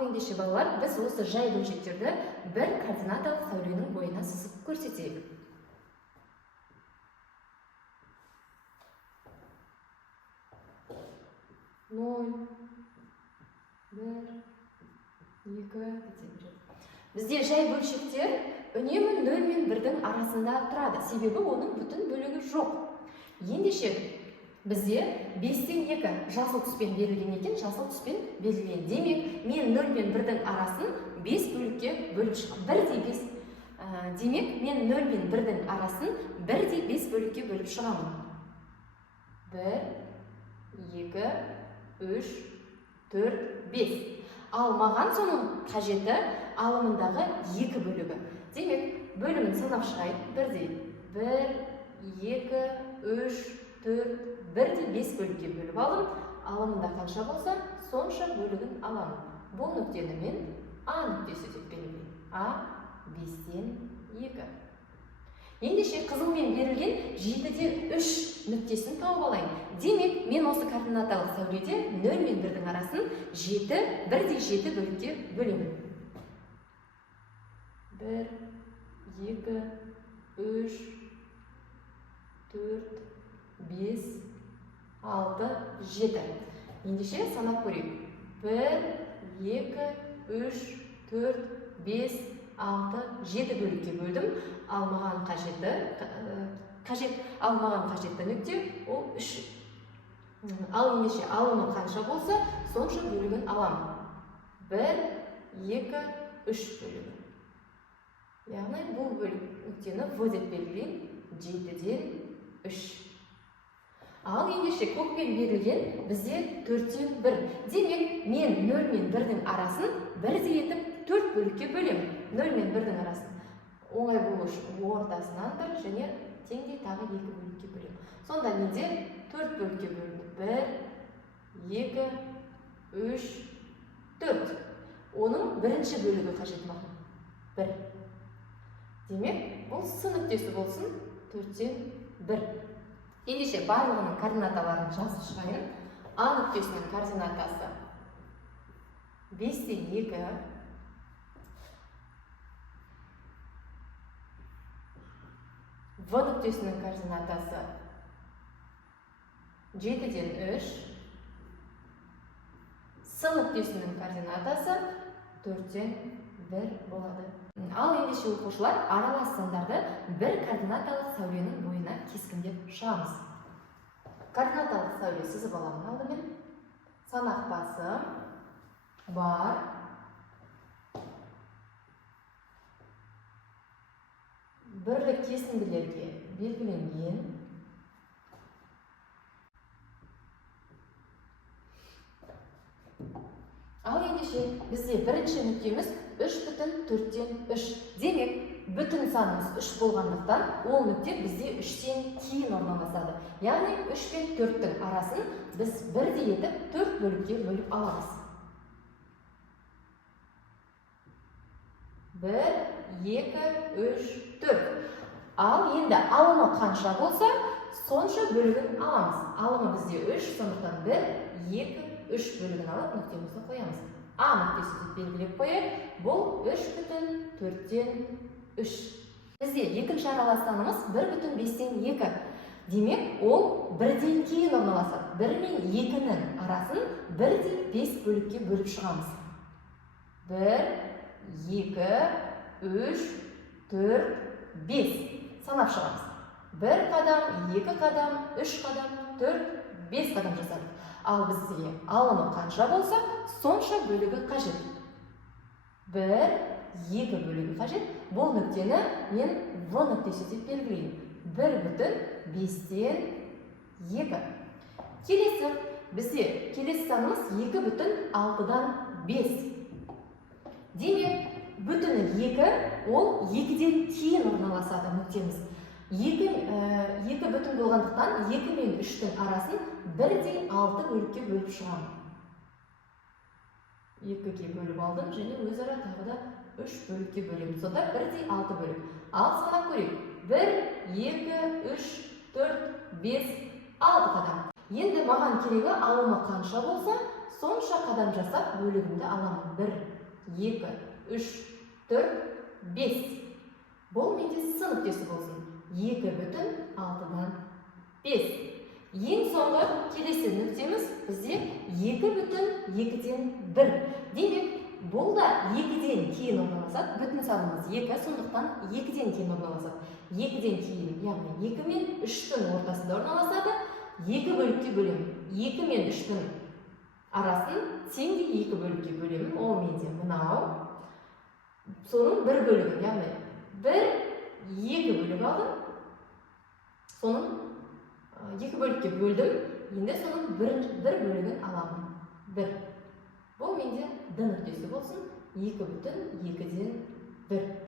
Ал ендеше балалар, біз осы жай бөлшектерді бір координаталық сәуленің бойына сызып көрсетейік. 0, 1, 2, бізде жай бөлшектер үнемі 0 мен 1-дің арасында тұрады, себебі оның бүтін бөлігі жоқ. Ендеше бізде 5-тен 2 жасыл түспен берілген екен, жасыл түспен берілген. Демек, мен 0 мен 1-дің арасын 5 бөлікке бөліп шығам. 1/5. Демек, мен 0 мен 1-дің арасын 1/5 бөлікке бөліп шығамын. 1, 2, 3, 4, 5. Ал маған соның қажеті алымындағы 2 бөлігі. Демек, бөлімін санап шығайын. 1, 2, 3, 4, 1/5 бөлікке бөліп алдым. Алымында қанша болса, сонша бөлігін аламын. Бұл нүктені мен А нүктесі деп белгілеймін. А 5-тен 2. Ендеше қызылмен берілген 7-де 3 нүктесін тауып алайын. Демек, мен осы координаталық сәуледе 0 мен 1-дің арасын 1/7 бөлікке бөлемін. 1, 2, 3, 4, 5, 6, 7. Ендеше санап көрейік. 1, 2, 3, 4, 5, 6, 7 бөлікке бөлдім. Алмаған қажетті нүкте ол 3. Ал ендеше алымы қанша болса, сонша бөлігін аламын. 1, 2, 3 бөлігі. Яғни бұл бөлік нүктені В деп белгілеймін. 7-ден 3. Ал ендеше көкпен берілген бізде 4-тен 1. Демек, мен 0 мен 1-дің арасын 1/4 бөлікке бөлемін. 0 мен 1-дің арасын. Оңай болу үшін ортасынан 1 және теңдей тағы 2 бөлікке бөлемін. Сонда менде 4 бөлікке бөлінді. 1, 2, 3, 4. Оның бірінші бөлігі қажет маған. 1. Демек, бұл С нүктесі болсын 4-тен 1. Ендеше барлығының координаталарын жазып шығайын. А нүктесінің координатасы 5-тен 2. В нүктесінің координатасы 7-ден 3. С нүктесінің координатасы 4-тен 1 болады. Ал ендеше оқушылар аралас сандарды бір координаталық сәуленің бойына кескіндеп шығамыз. Координаталық сәуле сызып аламын алдымен. Санақпасы бар. Бірлік кесінділерге белгіленген. Ал ендеше бізде бірінші нүктеміз 3/4-тен 3. Демек, бүтін санымыз 3 болғандықтан, ол нүкте бізде 3-тен кейін орналасады. Яғни 3 пен 4-тің арасын біз 1/4 бөлікке бөліп аламыз. 1, 2, 3, 4. Ал енді алымы қанша болса, сонша бөлігін аламыз. Алымы бізде 3, сондықтан 1, 2, 3 бөлігін алып нүктемізді қоямыз. А нүктесі деп белгілеп қояйық. Бұл 3/4-тен 3. Бізде екінші аралас санымыз 1/5-тен 2. Демек, ол 1-ден кейін орналасады. 1 мен 2-нің арасын 1/5 бөлікке бөліп шығамыз. 1, 2, 3, 4, 5. Санап шығамыз. 1 қадам, 2 қадам, 3 қадам, 4, 5 қадам жасадық. Ал бізде алымы қанша болса, сонша бөлігі қажет. 1, 2 бөлігі қажет. Бұл нүктені мен В нүктесі деп белгілеймін. 1/5-тен 2. Келесі, бізде келесі санымыз 2/6-дан 5. Демек, бүтіні 2, ол 2-ден кейін орналасады нүктеміз. 2 бүтін болғандықтан 2 мен 3-тің арасын 1/6 бөлікке бөліп шығамын. 2-ге бөліп алдым және өзара тағы да 3 бөлікке бөлемін. Сонда 1/6 бөлік. Ал санап көрейік. 1, 2, 3, 4, 5, 6 қадам. Енді маған керегі алымы қанша болса, сонша қадам жасап бөлігімді аламын. 1, 2, 3, 4, 5. Бұл менде сын нүктесі болсын. 2,6-дан 5. Ең соңғы келесі нүктеміз бізде 2,2-ден 1. Демек, бұл да 2-ден кейін орналасады. Бүтін санымыз 2, сондықтан 2-ден кейін орналасады. 2-ден кейін, яғни 2 мен 3-тің ортасында орналасады. 2 бөлікке бөлемін. 2 мен 3-тің арасын тең де 2 бөлікке бөлемін. Ол менде мынау. Соның 1 бөлігін, яғни 2 бөлік алдым. Соның 2 бөлікке бөлдім. Енді соның 1 бөлігін аламын. 1. Бұл менде д нүктесі болсын. 2,2-ден 1.